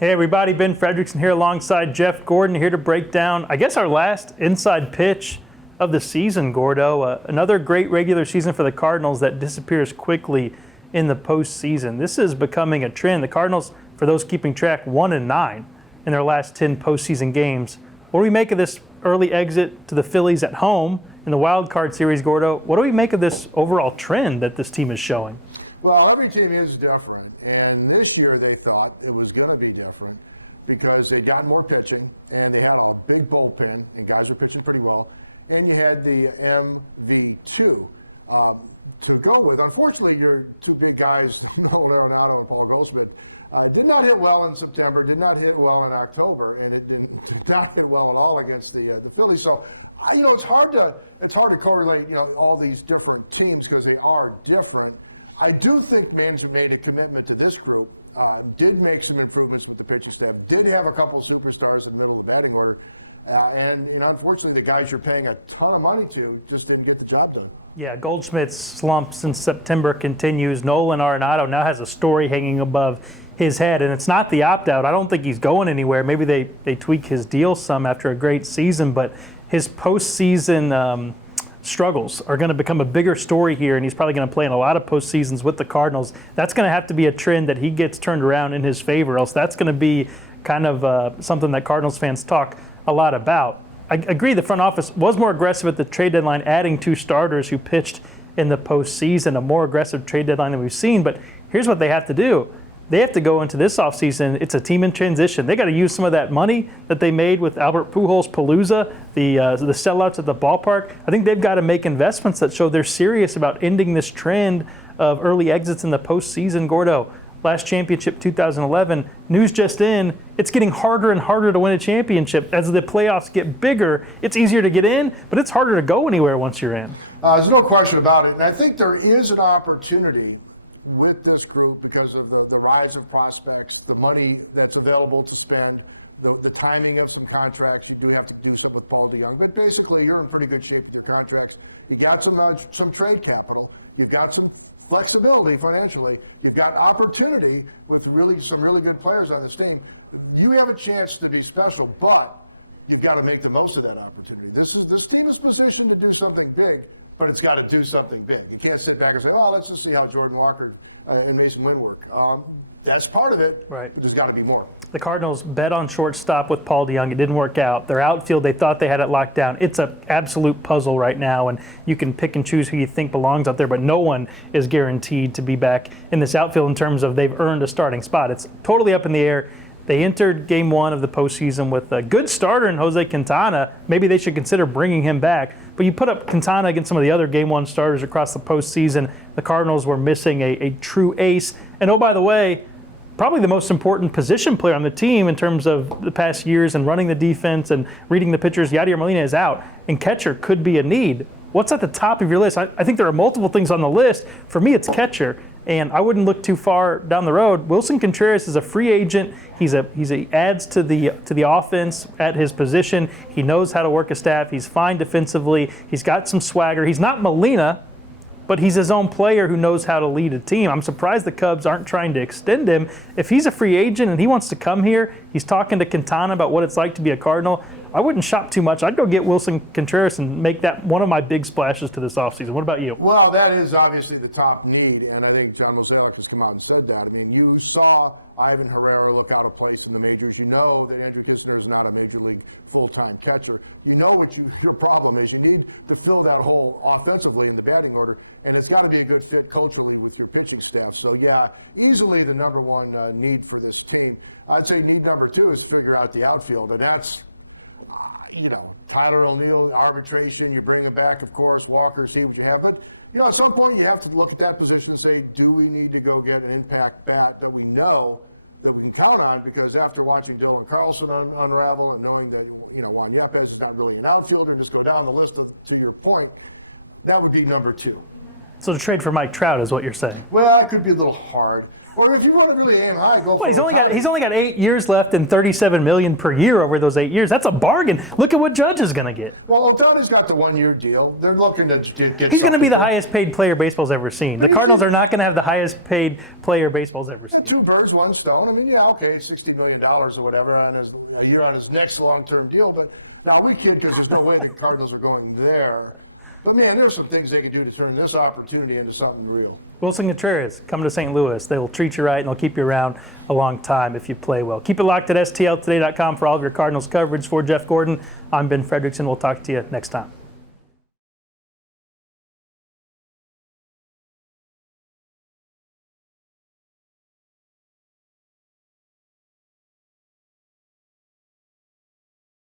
Hey everybody, Ben Frederickson here alongside Jeff Gordon, here to break down, I guess, our last inside pitch of the season, Gordo. Another great regular season for the Cardinals that disappears quickly in the postseason. This is becoming a trend. The Cardinals, for those keeping track, 1-9 in their last 10 postseason games. What do we make of this early exit to the Phillies at home in the wild card series, Gordo? What do we make of this overall trend that this team is showing? Well, every team is different. And this year they thought it was going to be different because they got more pitching and they had a big bullpen and guys were pitching pretty well. And you had the MV2 to go with. Unfortunately, your two big guys, Nolan Arenado and Paul Goldschmidt, did not hit well in September, did not hit well in October, and it did not hit well at all against the Phillies. So, it's hard to correlate, all these different teams because they are different. I do think management made a commitment to this group, did make some improvements with the pitching staff, did have a couple superstars in the middle of the batting order, and unfortunately the guys you're paying a ton of money to just didn't get the job done. Yeah, Goldschmidt's slump since September continues. Nolan Arenado now has a story hanging above his head, and it's not the opt-out. I don't think he's going anywhere. Maybe they tweak his deal some after a great season, but his postseason struggles are going to become a bigger story here, and he's probably going to play in a lot of postseasons with the Cardinals. That's going to have to be a trend that he gets turned around in his favor, else that's going to be kind of something that Cardinals fans talk a lot about. I agree the front office was more aggressive at the trade deadline, adding two starters who pitched in the postseason, a more aggressive trade deadline than we've seen, but here's what they have to do. They have to go into this offseason. It's a team in transition. They got to use some of that money that they made with Albert Pujols Palooza, the sellouts at the ballpark. I think they've got to make investments that show they're serious about ending this trend of early exits in the postseason. Gordo, last championship 2011, news just in, it's getting harder and harder to win a championship. As the playoffs get bigger, it's easier to get in, but it's harder to go anywhere once you're in. There's no question about it. And I think there is an opportunity with this group because of the rise in prospects, the money that's available to spend, the timing of some contracts. You do have to do something with Paul DeJong, but basically you're in pretty good shape with your contracts. You got some trade capital. You've got some flexibility financially. You've got opportunity with some really good players on this team. You have a chance to be special, but you've got to make the most of that opportunity. This team is positioned to do something big, but it's got to do something big. You can't sit back and say, let's just see how Jordan Walker and Mason Wynn work. That's part of it, right? But there's got to be more. The Cardinals bet on shortstop with Paul DeJong. It didn't work out. Their outfield, they thought they had it locked down. It's an absolute puzzle right now, and you can pick and choose who you think belongs out there, but no one is guaranteed to be back in this outfield in terms of they've earned a starting spot. It's totally up in the air. They entered game one of the postseason with a good starter in Jose Quintana. Maybe they should consider bringing him back. But you put up Quintana against some of the other game one starters across the postseason. The Cardinals were missing a true ace. And oh, by the way, probably the most important position player on the team in terms of the past years and running the defense and reading the pitchers. Yadier Molina is out, and catcher could be a need. What's at the top of your list? I think there are multiple things on the list. For me, it's catcher. And I wouldn't look too far down the road. Wilson Contreras is a free agent. He adds to the offense at his position. He knows how to work a staff. He's fine defensively. He's got some swagger. He's not Molina, but he's his own player who knows how to lead a team. I'm surprised the Cubs aren't trying to extend him. If he's a free agent and he wants to come here, he's talking to Quintana about what it's like to be a Cardinal. I wouldn't shop too much. I'd go get Wilson Contreras and make that one of my big splashes to this offseason. What about you? Well, that is obviously the top need, and I think John Mozeliak has come out and said that. I mean, you saw Ivan Herrera look out of place in the majors. You know that Andrew Kistner is not a major league full-time catcher. You know what your problem is. You need to fill that hole offensively in the batting order, and it's got to be a good fit culturally with your pitching staff. So, yeah, easily the number one need for this team. I'd say need number two is figure out the outfield, and that's Tyler O'Neill, arbitration, you bring it back, of course, Walker, see what you have. But, at some point you have to look at that position and say, do we need to go get an impact bat that we know that we can count on? Because after watching Dylan Carlson unravel and knowing that, Juan Yepes is not really an outfielder, just go down the list to your point, that would be number two. So to trade for Mike Trout is what you're saying? Well, it could be a little hard. Or if you want to really aim high, go for Well, it. he's only got 8 years left and $37 million per year over those 8 years. That's a bargain. Look at what Judge is going to get. Well, Otani's got the 1 year deal. They're looking to get. He's going to be the highest paid player baseball's ever seen. The Cardinals are not going to have the highest paid player baseball's ever seen. Two birds, one stone. I mean, yeah, okay, it's $60 million or whatever on a year on his next long-term deal. But now we kid because there's no way the Cardinals are going there. But man, there are some things they can do to turn this opportunity into something real. Wilson Contreras, come to St. Louis. They will treat you right and they'll keep you around a long time if you play well. Keep it locked at STLtoday.com for all of your Cardinals coverage. For Jeff Gordon, I'm Ben Frederickson. We'll talk to you next time.